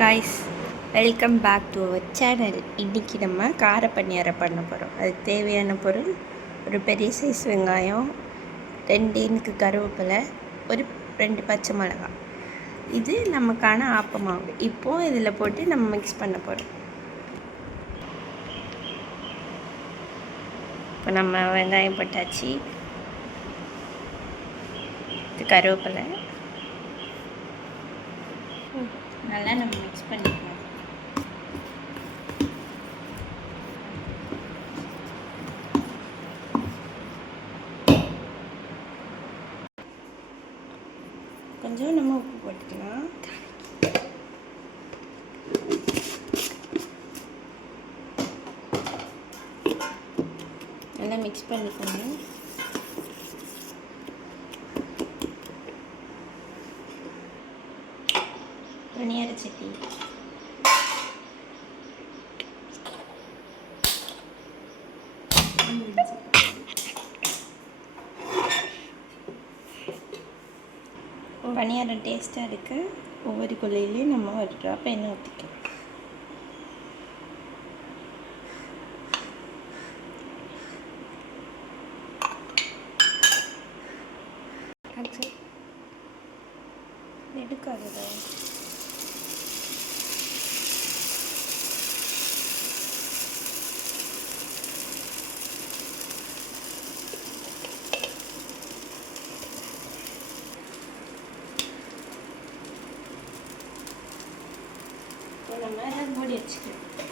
Guys, welcome back to our channel. இன்றைக்கி நம்ம கார பணியாரம் பண்ண போகிறோம். அதுக்கு தேவையான பொருள்: ஒரு பெரிய சைஸ் வெங்காயம், 2 இனுக்கு கருவேப்பிலை, ஒரு 2 பச்சை மிளகாய். இது நமக்கான ஆப்பமாவு. இப்போது இதில் போட்டு நம்ம மிக்ஸ் பண்ண போகிறோம். இப்போ நம்ம வெங்காயம் போட்டாச்சு, இது கருவேப்பிலை. நல்லா நம்ம மிக்ஸ் பண்ணிக்கலாம். கொஞ்சம் நம்ம உப்பு போட்டுக்கலாம். நல்லா மிக்ஸ் பண்ணிக்கணும். பணியார சட்டி, பணியாரம் டேஸ்ட்டாக இருக்குது. ஒவ்வொரு குழியிலையும் நம்ம ஒரு ட்ராப் எண்ணெய் ஊற்றிக்கலாம். எடுக்காததா? நம்ம எல்லாம் மூடி வச்சுக்கலாம்.